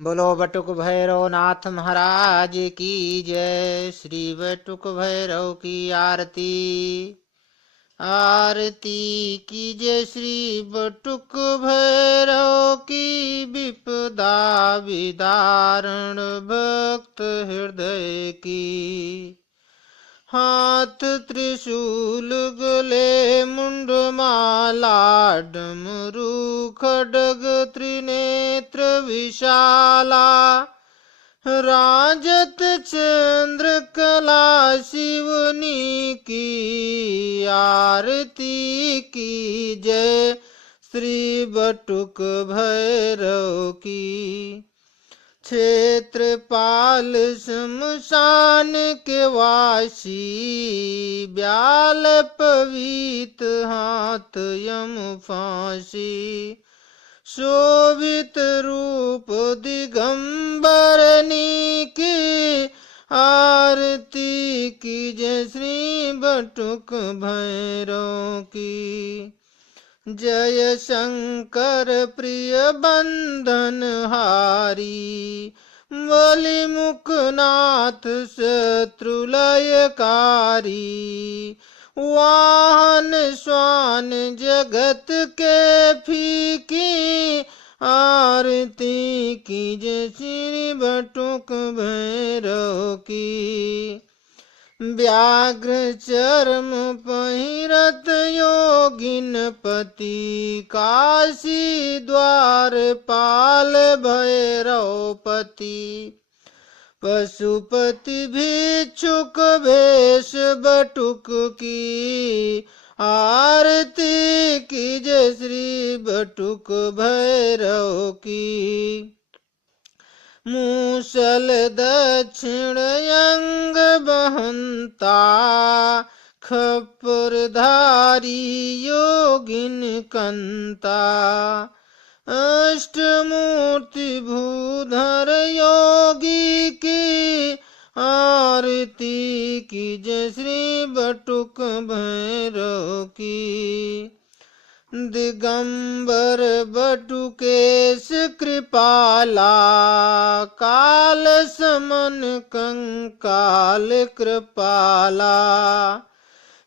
बोलो बटुक भैरव नाथ महाराज की जय। श्री बटुक भैरव की आरती। आरती कीजय श्री बटुक भैरव की। विपदा विदारण भक्त हृदय की। हाथ त्रिशूल गले मुंड माला डमरू खड्ग त्रिनेत्र विशाला। राजत चंद्र कला शिवनी की। आरती की जय श्री बटुक भैरव की। क्षेत्रपाल शमशान के वासी। ब्याल पवित हाथ यम फांसी। शोभित रूप दिगंबरनी की। आरती की जय श्री बटुक भैरव की। जय शंकर प्रिय बंधन हारी। बलि मुखनाथ शत्रुलयकारी। वाहन स्वान जगत के फीकी। आरती की जय श्री बटुक भैरव की। व्याघ्र चर्म पहिरत योगिन पति। काशी द्वार पाल भैरवपति। पशुपति भिक्षुक भेष बटुक की। आरती की जय श्री बटुक भैरव की। मूसल दक्षिण अंग बहंता। खप्परधारी योगिन कंता। अष्टमूर्ति भूधर योगी की। आरती की जय श्री बटुक भैरव की। दिगंबर बटुकेश कृपाला। काल समन कंकाल कृपाला।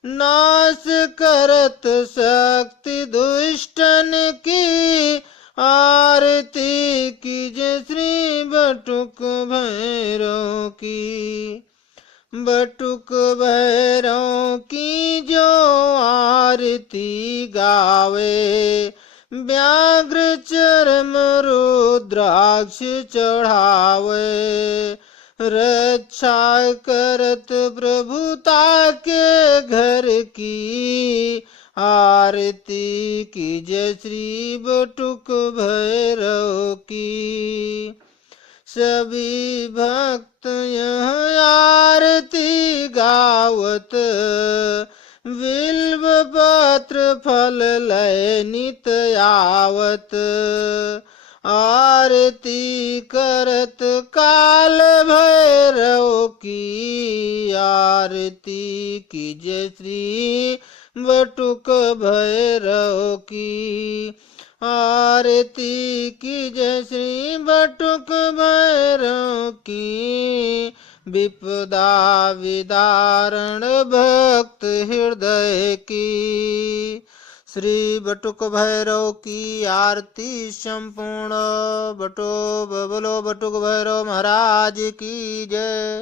नाश करत शक्ति दुष्टन की। आरती की जय श्री बटुक भैरव की। बटुक भैरव की जो आरती गावे। व्याघ्र चरम रुद्राक्ष चढ़ावे। रक्षा करत प्रभुता के घर की। आरती की जय श्री बटुक भैरव की। सभी भक्त यह आरती गावत। बिल्व पत्र फल लय नित आवत। आरती करत काल भैरव की। आरती की जय श्री बटुक भैरव की। आरती की जय श्री बटुक भैरव की। विपदा विदारण भक्त हृदय की। श्री बटुक भैरव की आरती संपूर्ण। बोलो बटुक भैरव महाराज की जय।